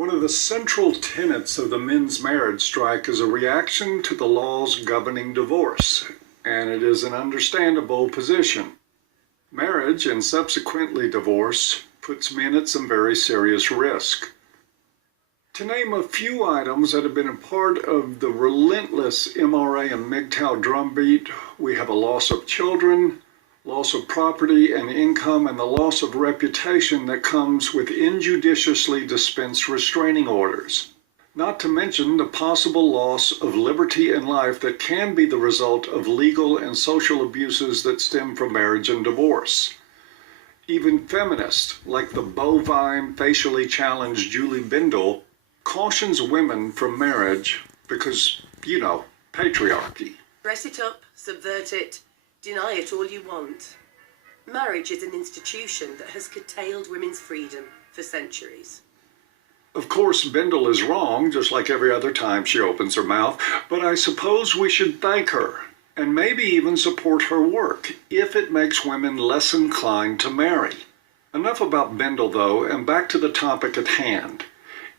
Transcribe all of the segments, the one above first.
One of the central tenets of the men's marriage strike is a reaction to the laws governing divorce, and it is an understandable position. Marriage and subsequently divorce puts men at some very serious risk. To name a few items that have been a part of the relentless MRA and MGTOW drumbeat, we have a loss of children, loss of property and income, and the loss of reputation that comes with injudiciously dispensed restraining orders. Not to mention the possible loss of liberty and life that can be the result of legal and social abuses that stem from marriage and divorce. Even feminists, like the bovine, facially challenged Julie Bindel, cautions women from marriage because, patriarchy. Dress it up, subvert it, deny it all you want. Marriage is an institution that has curtailed women's freedom for centuries. Of course, Bindel is wrong, just like every other time she opens her mouth, but I suppose we should thank her, and maybe even support her work, if it makes women less inclined to marry. Enough about Bindel, though, and back to the topic at hand.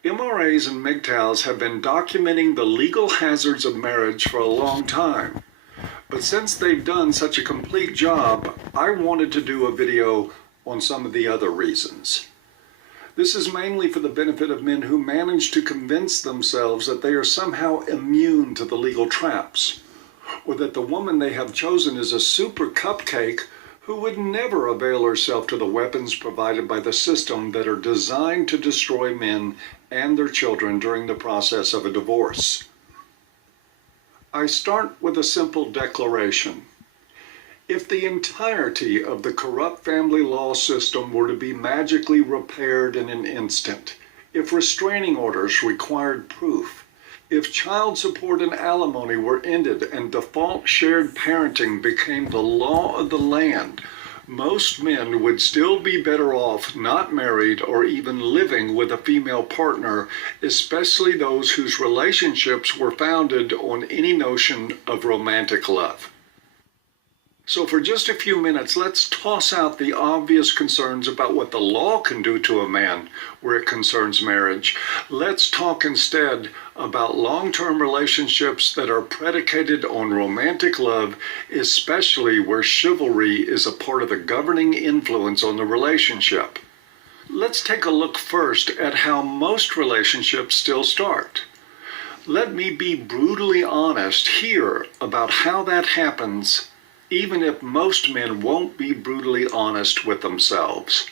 MRAs and MGTOWs have been documenting the legal hazards of marriage for a long time. But since they've done such a complete job, I wanted to do a video on some of the other reasons. This is mainly for the benefit of men who manage to convince themselves that they are somehow immune to the legal traps, or that the woman they have chosen is a super cupcake who would never avail herself to the weapons provided by the system that are designed to destroy men and their children during the process of a divorce. I start with a simple declaration. If the entirety of the corrupt family law system were to be magically repaired in an instant, if restraining orders required proof, if child support and alimony were ended and default shared parenting became the law of the land, most men would still be better off not married or even living with a female partner, especially those whose relationships were founded on any notion of romantic love. So for just a few minutes, let's toss out the obvious concerns about what the law can do to a man where it concerns marriage. Let's talk instead about long-term relationships that are predicated on romantic love, especially where chivalry is a part of the governing influence on the relationship. Let's take a look first at how most relationships still start. Let me be brutally honest here about how that happens, even if most men won't be brutally honest with themselves.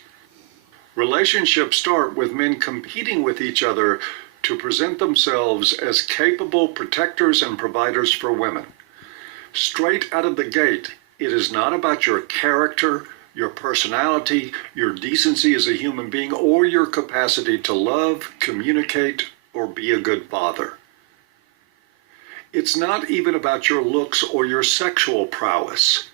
Relationships start with men competing with each other to present themselves as capable protectors and providers for women. Straight out of the gate, it is not about your character, your personality, your decency as a human being, or your capacity to love, communicate, or be a good father. It's not even about your looks or your sexual prowess.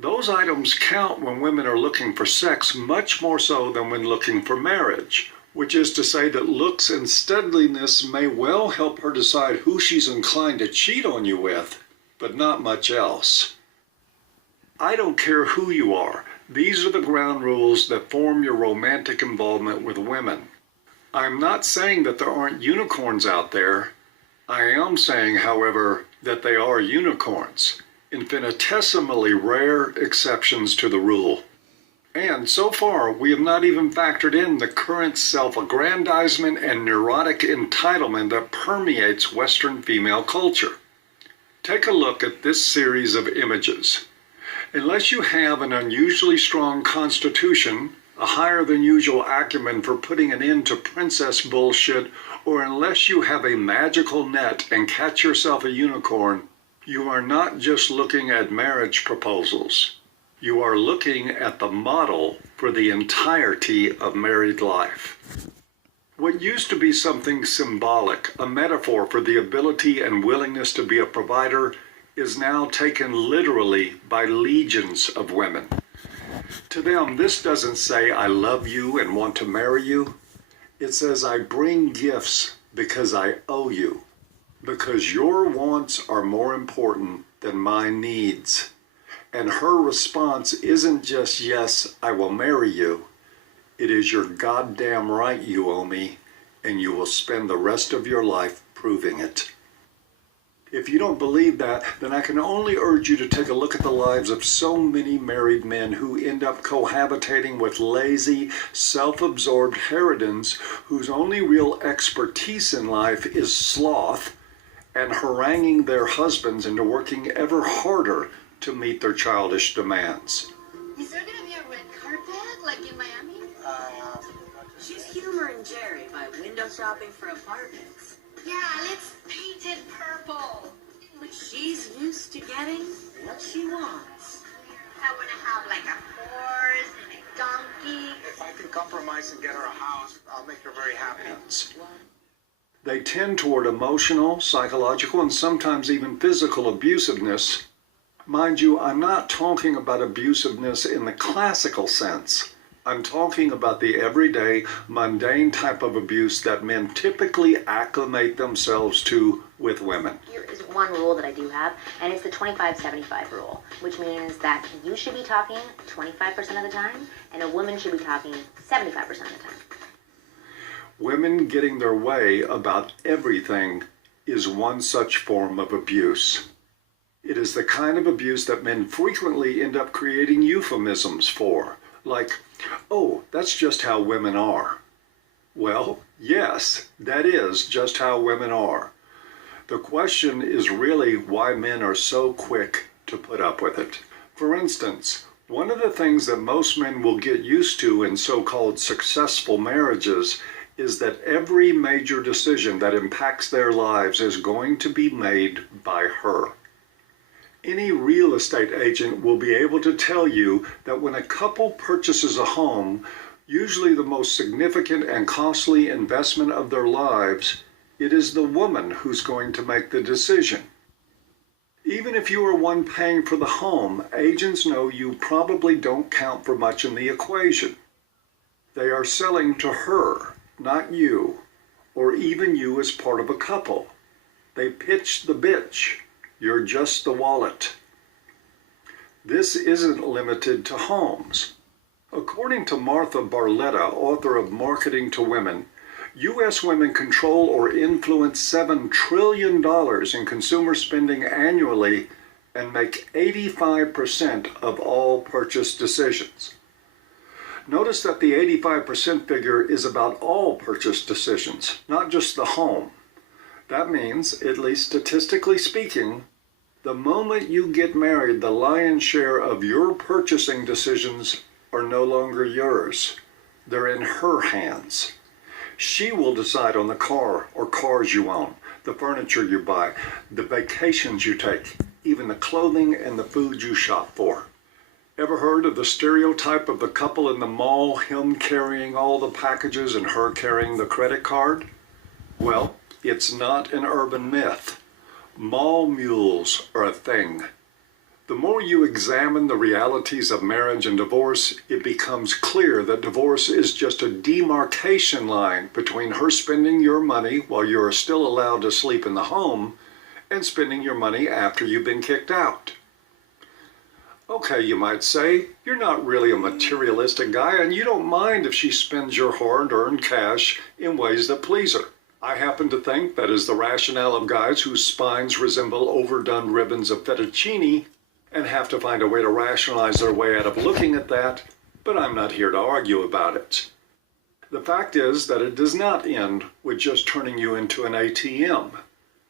Those items count when women are looking for sex much more so than when looking for marriage, which is to say that looks and steadiness may well help her decide who she's inclined to cheat on you with, but not much else. I don't care who you are. These are the ground rules that form your romantic involvement with women. I'm not saying that there aren't unicorns out there. I am saying, however, that they are unicorns, infinitesimally rare exceptions to the rule. And so far, we have not even factored in the current self-aggrandizement and neurotic entitlement that permeates Western female culture. Take a look at this series of images. Unless you have an unusually strong constitution, a higher than usual acumen for putting an end to princess bullshit, or unless you have a magical net and catch yourself a unicorn, you are not just looking at marriage proposals. You are looking at the model for the entirety of married life. What used to be something symbolic, a metaphor for the ability and willingness to be a provider, is now taken literally by legions of women. To them, this doesn't say, "I love you and want to marry you." It says, "I bring gifts because I owe you, because your wants are more important than my needs." And her response isn't just, "Yes, I will marry you." It is, "You're goddamn right you owe me, and you will spend the rest of your life proving it. If you don't believe that, then I can only urge you to take a look at the lives of so many married men who end up cohabitating with lazy, self-absorbed harridans whose only real expertise in life is sloth and haranguing their husbands into working ever harder to meet their childish demands. Is there gonna be a red carpet like in Miami? She's humoring Jerry by window shopping for apartments. Yeah, let's paint it purple. But she's used to getting what she wants. I wanna have like a horse and a donkey. If I can compromise and get her a house, I'll make her very happy. They tend toward emotional, psychological, and sometimes even physical abusiveness. Mind you, I'm not talking about abusiveness in the classical sense. I'm talking about the everyday, mundane type of abuse that men typically acclimate themselves to with women. Here is one rule that I do have, and it's the 25-75 rule, which means that you should be talking 25% of the time, and a woman should be talking 75% of the time. Women getting their way about everything is one such form of abuse. It is the kind of abuse that men frequently end up creating euphemisms for, like, oh, that's just how women are. Well, yes, that is just how women are. The question is really why men are so quick to put up with it. For instance, one of the things that most men will get used to in so-called successful marriages is that every major decision that impacts their lives is going to be made by her. Any real estate agent will be able to tell you that when a couple purchases a home, usually the most significant and costly investment of their lives, it is the woman who's going to make the decision. Even if you are one paying for the home, agents know you probably don't count for much in the equation. They are selling to her, not you, or even you as part of a couple. They pitch the bitch. You're just the wallet. This isn't limited to homes. According to Martha Barletta, author of Marketing to Women, U.S. women control or influence $7 trillion in consumer spending annually and make 85% of all purchase decisions. Notice that the 85% figure is about all purchase decisions, not just the home. That means, at least statistically speaking, the moment you get married, the lion's share of your purchasing decisions are no longer yours. They're in her hands. She will decide on the car or cars you own, the furniture you buy, the vacations you take, even the clothing and the food you shop for. Ever heard of the stereotype of the couple in the mall, him carrying all the packages and her carrying the credit card? Well, it's not an urban myth. Mall mules are a thing. The more you examine the realities of marriage and divorce, it becomes clear that divorce is just a demarcation line between her spending your money while you are still allowed to sleep in the home and spending your money after you've been kicked out. Okay, you might say, you're not really a materialistic guy and you don't mind if she spends your hard-earned cash in ways that please her. I happen to think that is the rationale of guys whose spines resemble overdone ribbons of fettuccine and have to find a way to rationalize their way out of looking at that, but I'm not here to argue about it. The fact is that it does not end with just turning you into an ATM.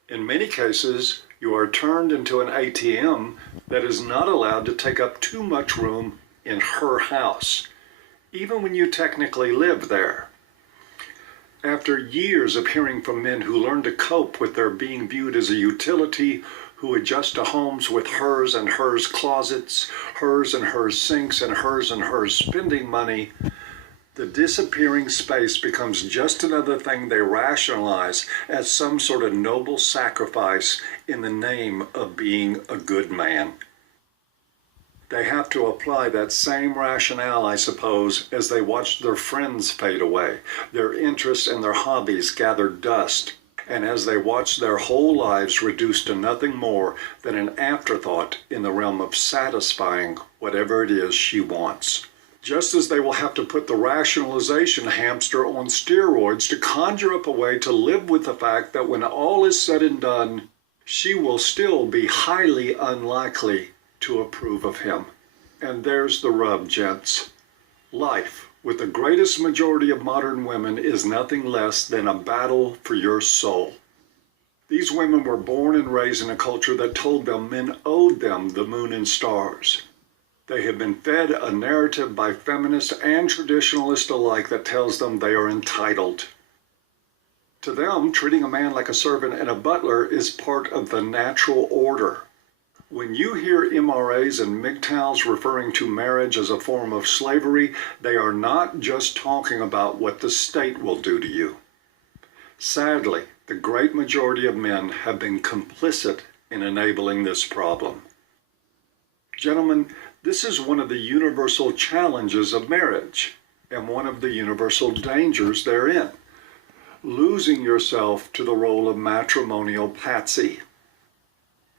In many cases, you are turned into an ATM that is not allowed to take up too much room in her house, even when you technically live there. After years of hearing from men who learn to cope with their being viewed as a utility, who adjust to homes with hers and hers closets, hers and hers sinks, and hers spending money, the disappearing space becomes just another thing they rationalize as some sort of noble sacrifice in the name of being a good man. They have to apply that same rationale, I suppose, as they watch their friends fade away, their interests and their hobbies gather dust, and as they watch their whole lives reduced to nothing more than an afterthought in the realm of satisfying whatever it is she wants. just as they will have to put the rationalization hamster on steroids to conjure up a way to live with the fact that when all is said and done, she will still be highly unlikely to approve of him. And there's the rub, gents. Life, with the greatest majority of modern women, is nothing less than a battle for your soul. These women were born and raised in a culture that told them men owed them the moon and stars. They have been fed a narrative by feminists and traditionalists alike that tells them they are entitled. To them, treating a man like a servant and a butler is part of the natural order. When you hear MRAs and MGTOWs referring to marriage as a form of slavery, they are not just talking about what the state will do to you. Sadly, the great majority of men have been complicit in enabling this problem. Gentlemen, this is one of the universal challenges of marriage and one of the universal dangers therein. Losing yourself to the role of matrimonial patsy.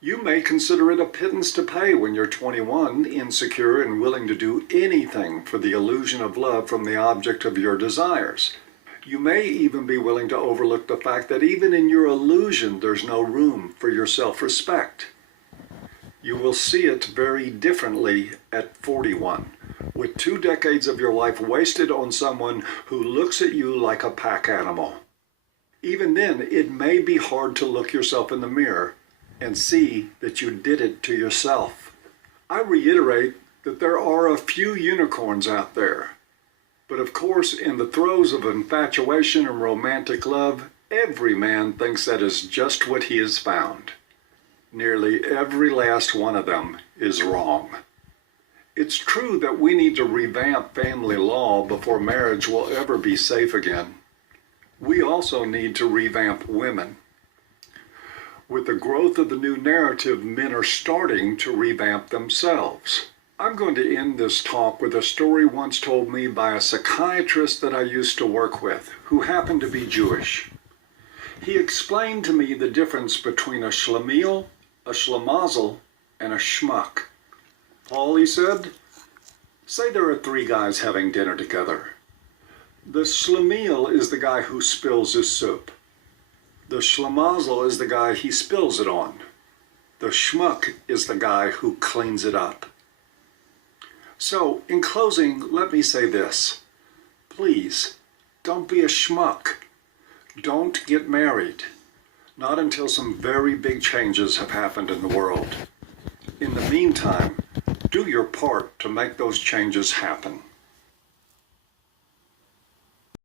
You may consider it a pittance to pay when you're 21, insecure, and willing to do anything for the illusion of love from the object of your desires. You may even be willing to overlook the fact that even in your illusion, there's no room for your self-respect. You will see it very differently at 41, with 2 decades of your life wasted on someone who looks at you like a pack animal. Even then, it may be hard to look yourself in the mirror and see that you did it to yourself. I reiterate that there are a few unicorns out there. But of course, in the throes of infatuation and romantic love, every man thinks that is just what he has found. Nearly every last one of them is wrong. It's true that we need to revamp family law before marriage will ever be safe again. We also need to revamp women. With the growth of the new narrative, men are starting to revamp themselves. I'm going to end this talk with a story once told me by a psychiatrist that I used to work with, who happened to be Jewish. He explained to me the difference between a schlemiel, a schlemazel, and a schmuck. Paul, he said, say there are 3 guys having dinner together. The schlemiel is the guy who spills his soup. The schlemazel is the guy he spills it on. The schmuck is the guy who cleans it up. So, in closing, let me say this. Please, don't be a schmuck. Don't get married. Not until some very big changes have happened in the world. In the meantime, do your part to make those changes happen.